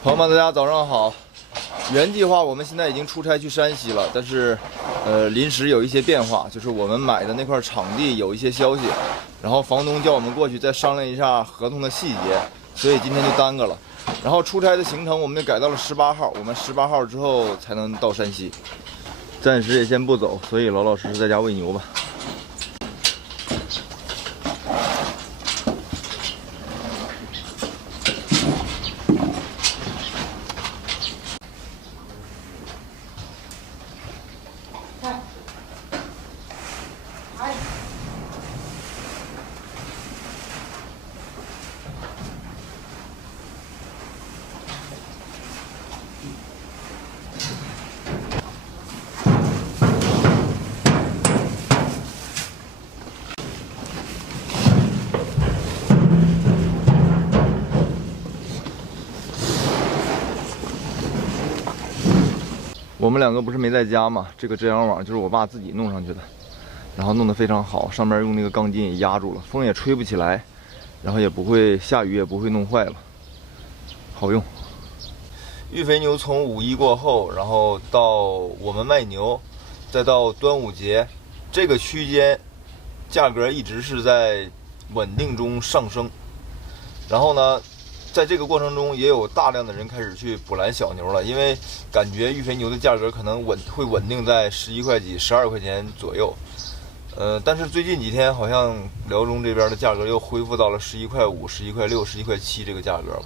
朋友们，大家早上好。原计划我们现在已经出差去山西了，但是，临时有一些变化，就是我们买的那块场地有一些消息，然后房东叫我们过去再商量一下合同的细节，所以今天就耽搁了。然后出差的行程我们就改到了18号，我们18号之后才能到山西。暂时也先不走，所以老老实实在家喂牛吧。我们两个不是没在家嘛，这个遮阳网就是我爸自己弄上去的，然后弄得非常好，上面用那个钢筋也压住了，风也吹不起来，然后也不会下雨，也不会弄坏了，好用。育肥牛从5·1过后，然后到我们卖牛，再到端午节，这个区间价格一直是在稳定中上升。然后呢，在这个过程中，也有大量的人开始去捕拦小牛了，因为感觉育肥牛的价格可能会稳定在11块几、12块钱左右。但是最近几天好像辽中这边的价格又恢复到了11块5、11块6、11块7这个价格了，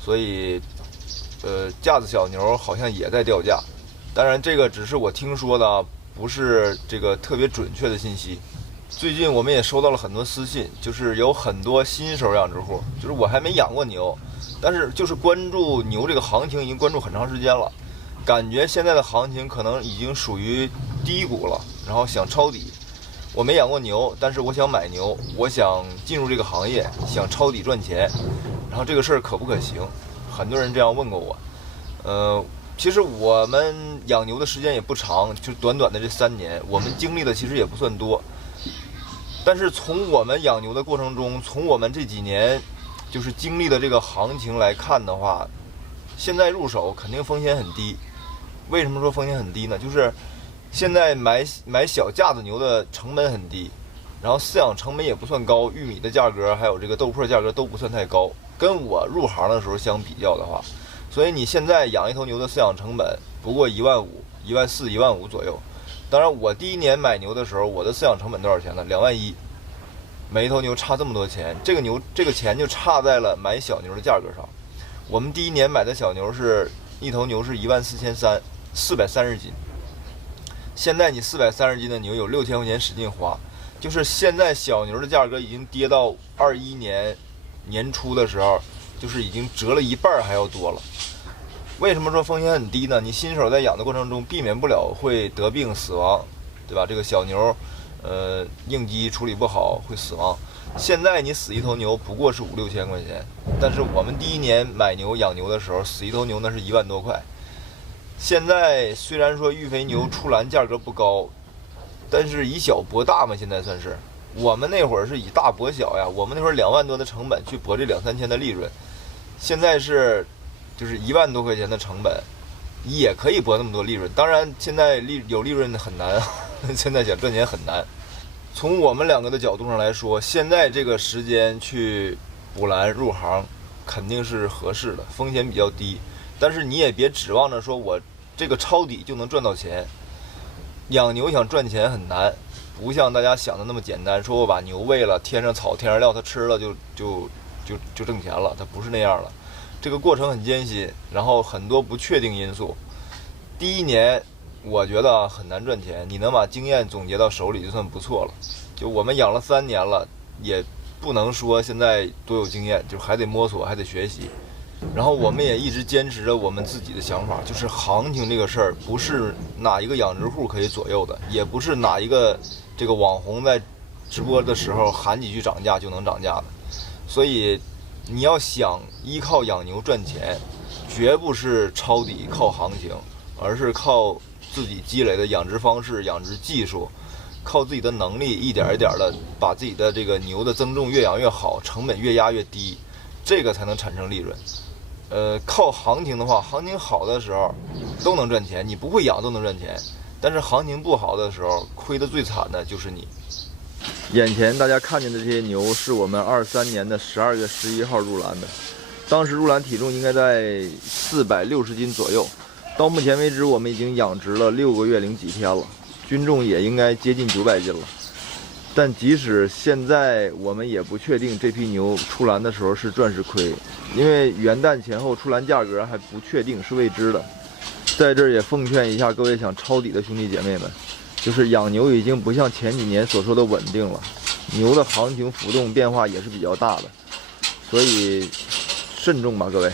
所以架子小牛好像也在掉价。当然，这个只是我听说的，不是这个特别准确的信息。最近我们也收到了很多私信，就是有很多新手养殖户，就是我还没养过牛，但是就是关注牛这个行情已经关注很长时间了，感觉现在的行情可能已经属于低谷了，然后想抄底。我没养过牛，但是我想买牛，我想进入这个行业，想抄底赚钱，然后这个事儿可不可行？很多人这样问过我。其实我们养牛的时间也不长，就短短的这3年，我们经历的其实也不算多。但是从我们养牛的过程中，从我们这几年就是经历的这个行情来看的话，现在入手肯定风险很低。为什么说风险很低呢？就是现在买小架子牛的成本很低，然后饲养成本也不算高，玉米的价格还有这个豆粕价格都不算太高，跟我入行的时候相比较的话，所以你现在养一头牛的饲养成本不过1.5万、1.4万、1.5万左右。当然，我第1年买牛的时候，我的饲养成本多少钱呢？2.1万。每一头牛差这么多钱，这个钱就差在了买小牛的价格上。我们第1年买的小牛是一头牛是14300， 430斤。现在你430斤的牛有6000块钱使劲花，就是现在小牛的价格已经跌到21年年初的时候，就是已经折了1半还要多了。为什么说风险很低呢？你新手在养的过程中避免不了会得病死亡，对吧？这个小牛应激处理不好会死亡。现在你死一头牛不过是5、6千块钱，但是我们第1年买牛养牛的时候，死一头牛那是1万多块。现在虽然说育肥牛出栏价格不高，但是以小博大嘛，现在算是。我们那会儿是以大博小呀，我们那会儿2万多的成本去博这2、3千的利润，现在是就是1万多块钱的成本，也可以博那么多利润。当然，现在有利润很难，现在想赚钱很难。从我们两个的角度上来说，现在这个时间去捕栏入行肯定是合适的，风险比较低。但是你也别指望着说我这个抄底就能赚到钱。养牛想赚钱很难，不像大家想的那么简单，说我把牛喂了，添上草添上料，它吃了就挣钱了，它不是那样了。这个过程很艰辛，然后很多不确定因素。第1年我觉得很难赚钱，你能把经验总结到手里就算不错了。就我们养了3年了，也不能说现在多有经验，就还得摸索，还得学习。然后我们也一直坚持着我们自己的想法，就是行情这个事儿不是哪一个养殖户可以左右的，也不是哪一个这个网红在直播的时候喊几句涨价就能涨价的。所以你要想依靠养牛赚钱，绝不是抄底靠行情，而是靠自己积累的养殖方式、养殖技术，靠自己的能力一点一点的把自己的这个牛的增重越养越好，成本越压越低，这个才能产生利润。靠行情的话，行情好的时候都能赚钱，你不会养都能赚钱。但是行情不好的时候，亏得最惨的就是你。眼前大家看见的这些牛，是我们23年的12月11号入栏的，当时入栏体重应该在460斤左右。到目前为止，我们已经养殖了6个月零几天了，均重也应该接近900斤了。但即使现在，我们也不确定这批牛出栏的时候是赚是亏，因为元旦前后出栏价格还不确定，是未知的。在这儿也奉劝一下各位想抄底的兄弟姐妹们，就是养牛已经不像前几年所说的稳定了，牛的行情浮动变化也是比较大的，所以慎重吧，各位。